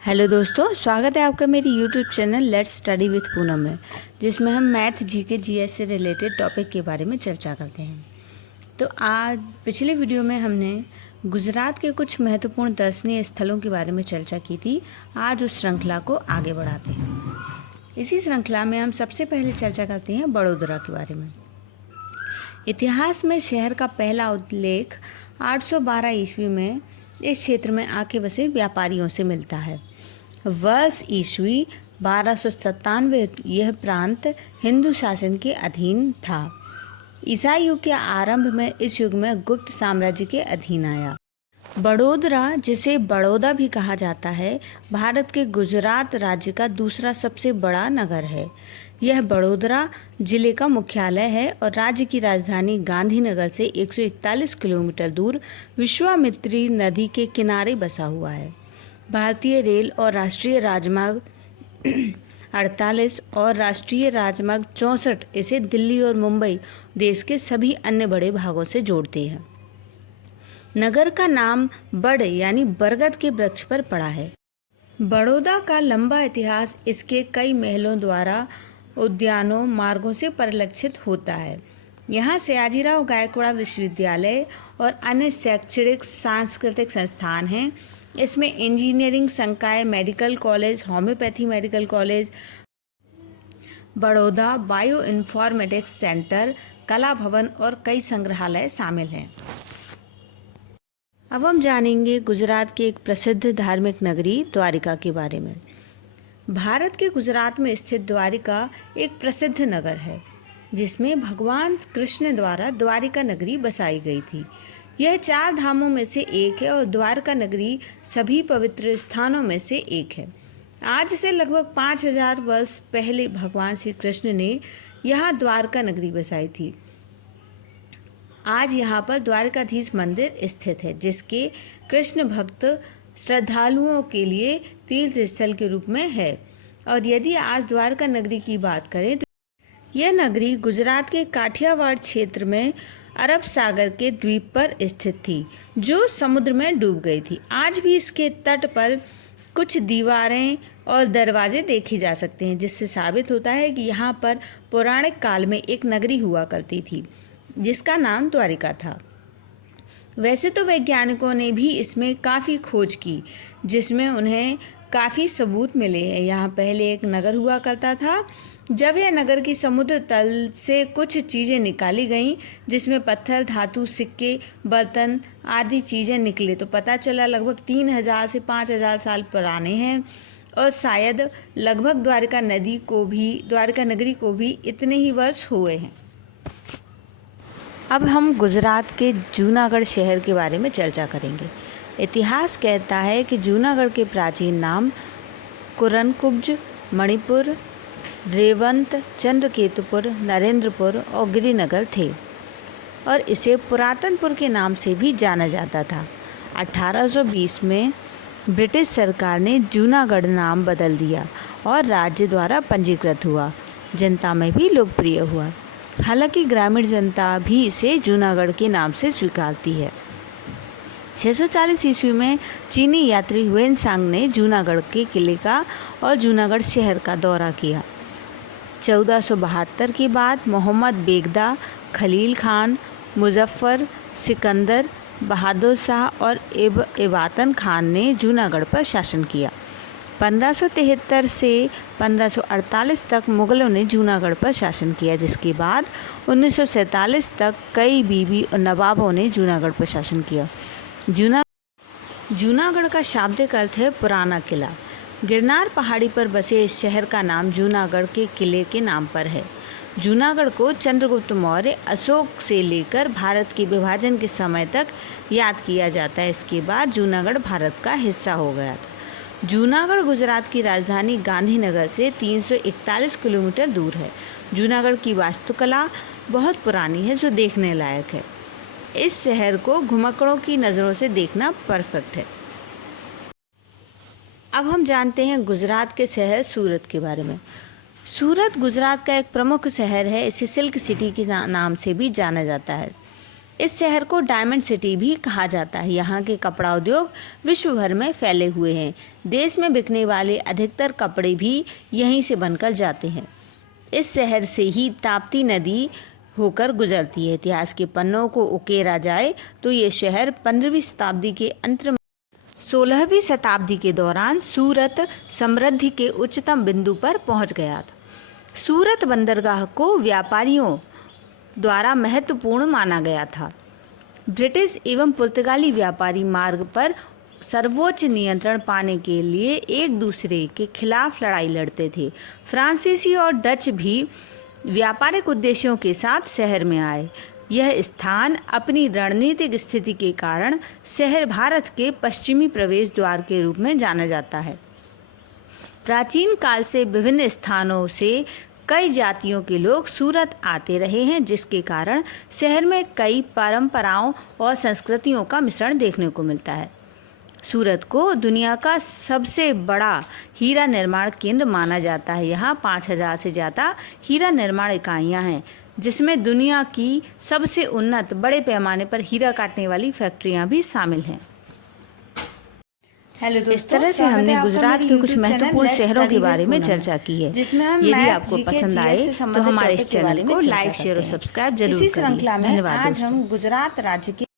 Hello दोस्तों, स्वागत है आपका मेरी YouTube channel let's study with Poonam में, जिसमें हम मैथ जीके जीएस से रिलेटेड टॉपिक के बारे में चर्चा करते हैं। तो आज पिछले वीडियो में हमने गुजरात के कुछ महत्वपूर्ण दर्शनीय स्थलों के बारे में चर्चा की थी। आज उस श्रृंखला को आगे बढ़ाते हैं। इसी श्रृंखला में हम सबसे पहले चर्चा करते हैं बड़ोदरा के बारे में। इतिहास में शहर का पहला उल्लेख 812 ईस्वी में इस क्षेत्र में आके बसे व्यापारियों से मिलता है। वर्ष ईस्वी 1297 यह प्रांत हिंदू शासन के अधीन था। ईसाई युग के आरंभ में इस युग में गुप्त साम्राज्य के अधीन आया। बड़ोदरा, जिसे बड़ौदा भी कहा जाता है, भारत के गुजरात राज्य का दूसरा सबसे बड़ा नगर है। यह बड़ोदरा जिले का मुख्यालय है और राज्य की राजधानी गांधीनगर से 141 किलोमीटर दूर विश्वामित्री नदी के किनारे बसा हुआ है। भारतीय रेल और राष्ट्रीय राजमार्ग 48 और राष्ट्रीय राजमार्ग 64 इसे दिल्ली और मुंबई देश के सभी अन्य बड़े भागों से जोड़ते हैं। नगर का नाम बड़ यानी बरगद के वृक्ष पर पड़ा है। बड़ौदा का लंबा इतिहास इसके कई महलों द्वारा उद्यानों मार्गों से परिलक्षित होता है। यहाँ सयाजीराव गायकवाड़ विश्वविद्यालय और अन्य शैक्षणिक सांस्कृतिक संस्थान हैं। इसमें इंजीनियरिंग संकाय, medical college, homeopathy medical college, Baroda bio informatics centre, कला भवन और कई संग्रहालय शामिल हैं। अब हम जानेंगे गुजरात की एक प्रसिद्ध धार्मिक नगरी द्वारिका के बारे में। भारत के गुजरात में स्थित द्वारिका एक प्रसिद्ध नगर है, जिसमें भगवान कृष्ण द्वारा द्वारिका नगरी बसाई गई थी। यह 4 धामों में से एक है और द्वारका नगरी सभी पवित्र स्थानों में से एक है। आज से लगभग 5000 वर्ष पहले भगवान श्री कृष्ण ने यहाँ द्वारका नगरी बसाई थी। आज यहाँ पर द्वारकाधीश मंदिर स्थित है, जिसके कृष्ण भक्त श्रद्धालुओं के लिए तीर्थ स्थल के रूप में है। और यदि आज द्वारका नगरी की बात करें तो यह नगरी गुजरात के काठियावाड़ क्षेत्र में अरब सागर के द्वीप पर स्थित थी, जो समुद्र में डूब गई थी। आज भी इसके तट पर कुछ दीवारें और दरवाजे देखे जा सकते हैं, जिससे साबित होता है कि यहाँ पर पौराणिक काल में एक नगरी हुआ करती थी, जिसका नाम द्वारिका था। वैसे तो वैज्ञानिकों ने भी इसमें काफ़ी खोज की, जिसमें उन्हें काफ़ी सबूत मिले हैं। यहाँ पहले एक नगर हुआ करता था। जब यह नगर की समुद्र तल से कुछ चीज़ें निकाली गईं, जिसमें पत्थर, धातु, सिक्के, बर्तन आदि चीज़ें निकले, तो पता चला लगभग 3000 से 5000 साल पुराने हैं और शायद लगभग द्वारका नगरी को भी इतने ही वर्ष हुए हैं। अब हम गुजरात के जूनागढ़ शहर के बारे में चर्चा करेंगे। इतिहास कहता है कि जूनागढ़ के प्राचीन नाम कुरनकुब्ज, मणिपुर, रेवंत, चंद्रकेतुपुर, नरेंद्रपुर और गिरिनगर थे और इसे पुरातनपुर के नाम से भी जाना जाता था। 1820 में ब्रिटिश सरकार ने जूनागढ़ नाम बदल दिया और राज्य द्वारा पंजीकृत हुआ। जनता में भी लोकप्रिय हुआ। हालांकि ग्रामीण जनता भी इसे जूनागढ़ के नाम से स्वीकारती है। 640 ईस्वी में चीनी यात्री हुएनसांग ने जूनागढ़ के किले का और जूनागढ़ शहर का दौरा किया। 1472 के बाद मोहम्मद बेगदा, खलील खान, मुजफ्फर, सिकंदर, बहादुर शाह और इबातन खान ने जूनागढ़ पर शासन किया। 1573 से 1548 तक मुग़लों ने जूनागढ़ पर शासन किया, जिसके बाद 1947 तक कई बीबी और नवाबों ने जूनागढ़ पर शासन किया। जूनागढ़ का शाब्दिक अर्थ है पुराना किला। गिरनार पहाड़ी पर बसे इस शहर का नाम जूनागढ़ के किले के नाम पर है। जूनागढ़ को चंद्रगुप्त मौर्य, अशोक से लेकर भारत के विभाजन के समय तक याद किया जाता है। इसके बाद जूनागढ़ भारत का हिस्सा हो गया था। जूनागढ़ गुजरात की राजधानी गांधीनगर से 341 किलोमीटर दूर है। जूनागढ़ की वास्तुकला बहुत पुरानी है, जो देखने लायक है। इस शहर को घुमक्कड़ों की नज़रों से देखना परफेक्ट है। अब हम जानते हैं गुजरात के शहर सूरत के बारे में। सूरत गुजरात का एक प्रमुख शहर है। इसे सिल्क सिटी के नाम से भी जाना जाता है। इस शहर को डायमंड सिटी भी कहा जाता है। यहाँ के कपड़ा उद्योग विश्व भर में फैले हुए हैं। देश में बिकने वाले अधिकतर कपड़े भी यहीं से बनकर जाते हैं। इस शहर से ही ताप्ती नदी होकर गुजरती है। इतिहास के पन्नों को उकेरा जाए तो ये शहर 15वीं शताब्दी के अंत में 16वीं शताब्दी के दौरान सूरत समृद्धि के उच्चतम बिंदु पर पहुंच गया था। सूरत बंदरगाह को व्यापारियों द्वारा महत्वपूर्ण माना गया था। ब्रिटिश एवं पुर्तगाली व्यापारी मार्ग पर सर्वोच्च नियंत्रण पाने के लिए एक दूसरे के खिलाफ लड़ाई लड़ते थे। फ्रांसीसी और डच भी व्यापारिक उद्देश्यों के साथ शहर में आए। यह स्थान अपनी रणनीतिक स्थिति के कारण शहर भारत के पश्चिमी प्रवेश द्वार के रूप में जाना जाता है। प्राचीन काल से विभिन्न स्थानों से कई जातियों के लोग सूरत आते रहे हैं, जिसके कारण शहर में कई परंपराओं और संस्कृतियों का मिश्रण देखने को मिलता है। सूरत को दुनिया का सबसे बड़ा हीरा निर्माण केंद्र माना जाता है। यहाँ 5000 से ज़्यादा हीरा निर्माण इकाइयाँ हैं, जिसमें दुनिया की सबसे उन्नत बड़े पैमाने पर हीरा काटने वाली फैक्ट्रियाँ भी शामिल हैं। हेलो दोस्तों, इस तरह से हमने गुजरात के कुछ महत्वपूर्ण शहरों के बारे में चर्चा की है। जिसमें हम यदि आपको पसंद आए तो हमारे इस चैनल को लाइक, शेयर और सब्सक्राइब जरूर करें। इसी श्रृंखला में धन्यवाद। आज हम गुजरात राज्य के